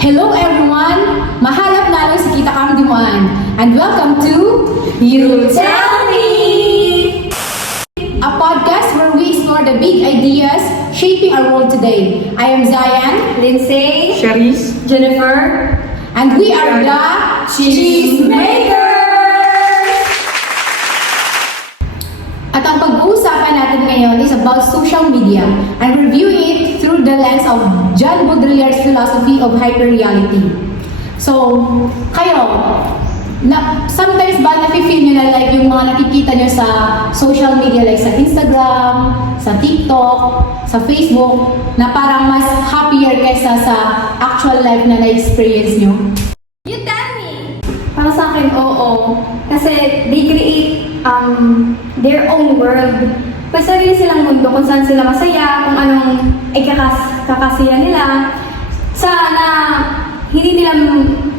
Hello everyone! Mahalap namin si Kita Kamdimuan and welcome to You Tell Me! A podcast where we explore the big ideas shaping our world today. I am Zayan, Lindsay, Charis, Jennifer, and we are the Cheesemakers! At ang pag-uusapan natin ngayon is about social media and reviewing it through the lens of John Baudrillard's philosophy of hyperreality. So, kayo, sometimes ba nafe-feel nyo na like yung mga nakikita nyo sa social media like sa Instagram, sa TikTok, sa Facebook, na parang mas happier kaysa sa actual life na na-experience nyo? You tell me! Para sa akin, oo. Kasi they create their own world. May sarili silang mundo kung saan sila masaya, kung anong kakasiya nila. Sana hindi nila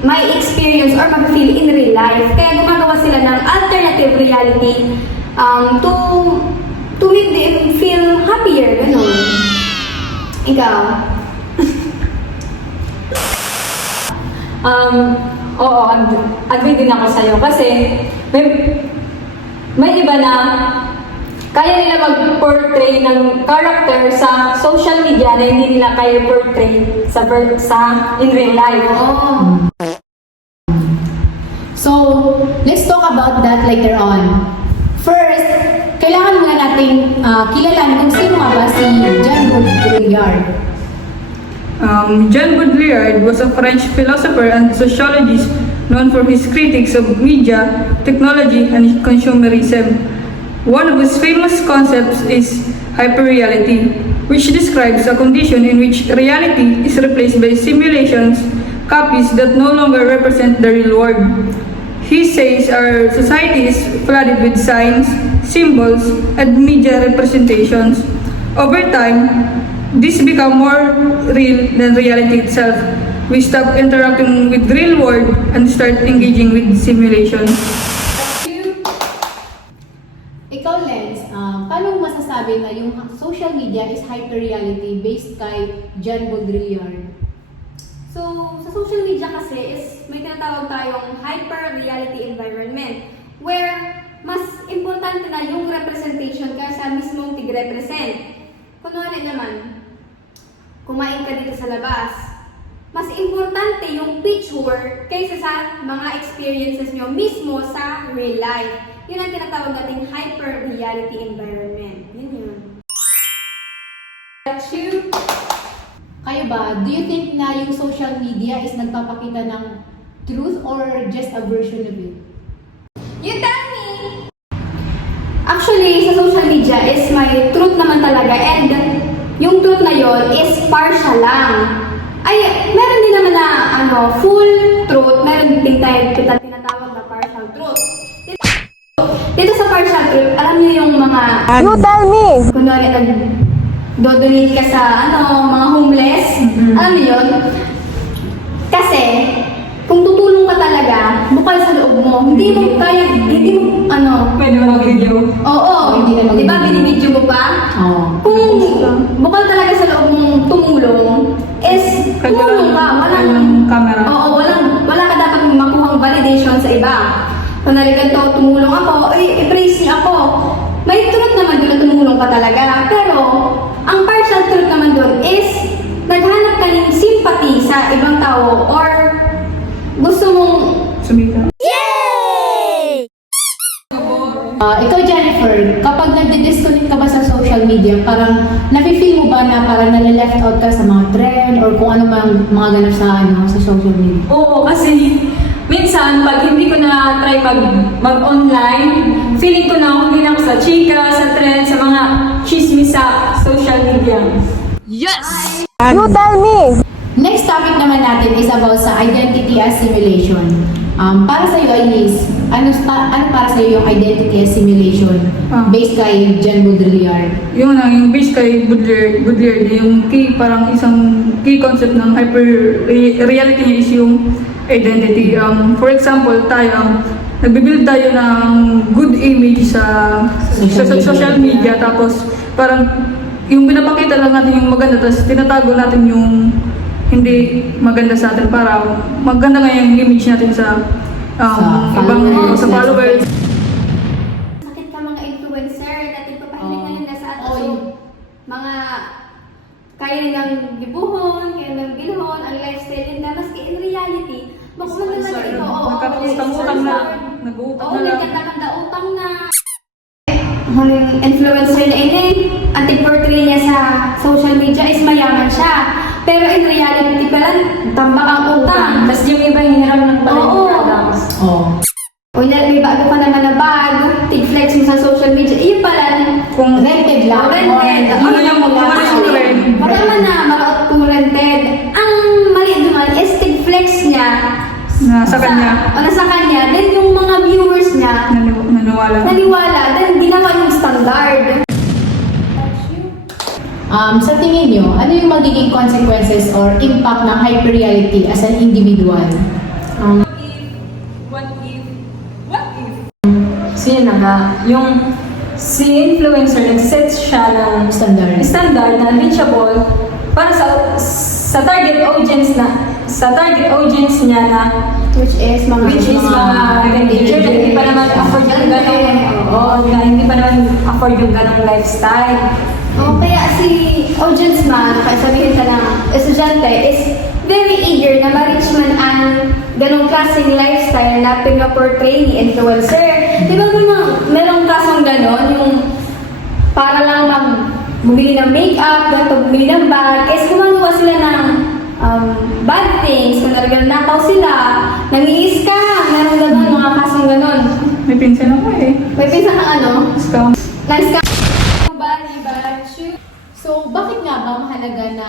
may experience or mag-feel in real life. Kaya gumagawa sila ng alternative reality to make them feel happier. Ganun. Ikaw? Oo, agree din ako sa'yo kasi may iba na kaya nila mag-portray ng character sa social media na hindi nila kaya portray sa in real life. Oo. So, let's talk about that later on. First, kailangan muna nating kilalanin kung sino nga ba si John Baudrillard. John Baudrillard was a French philosopher and sociologist known for his critiques of media, technology, and consumerism. One of his famous concepts is hyperreality, which describes a condition in which reality is replaced by simulations, copies that no longer represent the real world. He says our society is flooded with signs, symbols, and media representations. Over time, this become more real than reality itself. We stop interacting with real world and start engaging with simulations. Ikaw, Lens, paano masasabi na yung social media is hyperreality based kay John Baudrillard? So, sa social media kasi is may tinatawag tayong hyper-reality environment where mas importante na yung representation kaysa mismong tig-represent. Kunwari naman, kumain ka dito sa labas, mas importante yung picture kaysa sa mga experiences nyo mismo sa real life. Yun ang tinatawag nating hyper-reality environment. Yun. Kayo ba, do you think na yung social media is nagpapakita ng truth or just a version of it? You tell me! Actually, sa social media is may truth naman talaga and yung truth na yon is partial lang. Ay, meron din naman na full truth, meron din tayo tinatawag na partial truth. Dito sa partial truth, alam niyo yung mga You tell me! kunwari nag-donate ka sa mga homeless, alam niyo yun? Kasi, kung tutulong ka talaga, bukal sa loob mo, hindi mo Pwede mo mag-video. oo, Hindi na di ba binibidyo mo pa? Oo. Kung bukal talaga sa loob mong tumulong, is tumulong ka, Walang camera. wala ka dapat makuhang validation sa iba. Kung nariganto, tumulong ako, i-praise niya ako. May truth naman doon na tumulong ka talaga, pero ang partial truth naman doon is naghanap ka ng sympathy sa ibang tao or gusto mong Sumita. Ikaw, Jennifer, kapag nagdi-disconnect ka ba sa social media, parang nafe-feel mo ba na parang nalileft out ka sa mga trend or kung ano mang mga ganap sa social media? Oo, kasi minsan pag hindi ko na try mag-online, feeling ko na hindi na ako sa chika, sa trend, sa mga chismis sa social media. You tell me! Next topic naman natin is about sa identity assimilation. Para sa iyo, Inis, ano para sa iyo yung identity assimilation based kay John Baudrillard? Yung base kay Baudrillard, yung parang isang key concept ng hyper-reality niya is yung identity. For example, tayo, nagbibuild tayo ng good image sa social media, tapos parang yung pinapakita lang natin yung maganda, tapos tinatago natin yung hindi maganda sa atin para maganda nga yung image natin sa ibang sa followers. Sakit ka mga influencer na tigpapahiling nila sa ato. Oy. So, mga kaya nilang gibuhon, kaya nilang bilhon, ang lifestyle nila, maski in reality, magkumang naman ito. Nagkakautang na, nag-uutang Oo, na lang. nagkakanda utang na. Ang influencer na ini, ang tig-portray niya sa social media is mayaman siya. Pero in reality pala, tambak ang utang. Tapos yung iba hiniram ng pala yung Oo. products. Oh. O may bago ka naman na bag, tig-flex mo sa social media. Iyon pala, Kung Rented lang. rented. Ano yung trend? Marama na, maraot kung rented. Ang mali naman is tig-flex niya na sa kanya, nasa kanya, then yung mga viewers niya, naniwala. naniwala, then ginawa yung standard. Sa tingin nyo, ano yung magiging consequences or impact ng hyperreality as an individual? What if? So yun na nga, yung si influencer, nag-set siya ng standard na reachable para sa target audience niya na Which is mga teenager na hindi pa naman afford yung ganong na hindi pa naman afford yung ganong lifestyle. kaya si audience man, kaya sabihin ka ng estudyante, is very eager na ma-reach man ang ganong klaseng lifestyle na pinaportray ni influencer. Di ba merong kasong ganon, yung para lang bumili ng makeup, bumili ng bag, is gumagawa sila ng bad things, kung nakaw sila, nangi-scam, meron ganon, mga kasong ganon. May pinsan ako eh. May pisa kang ano? Scam. Nag-scam. So, bakit nga ba mahalaga na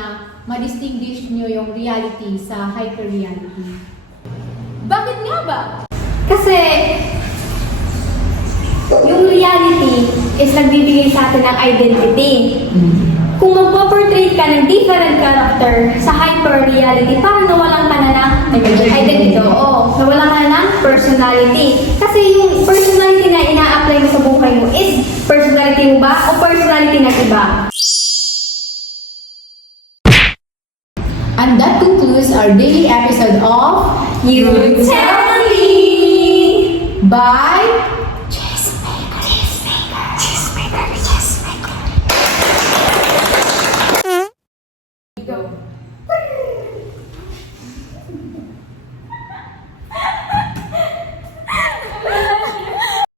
ma-distinguish nyo yung reality sa hyperreality? Bakit nga ba? Kasi, yung reality is nagbibigay sa atin ng identity. Kung magpo-portray ka ng different character sa hyper-reality, parang nawalan ka na ng identity. Oo, nawalan ka na ng personality. Kasi yung personality na ina-apply mo sa buhay mo is personality mo ba o personality ng iba? And that concludes our daily episode of You tell me! By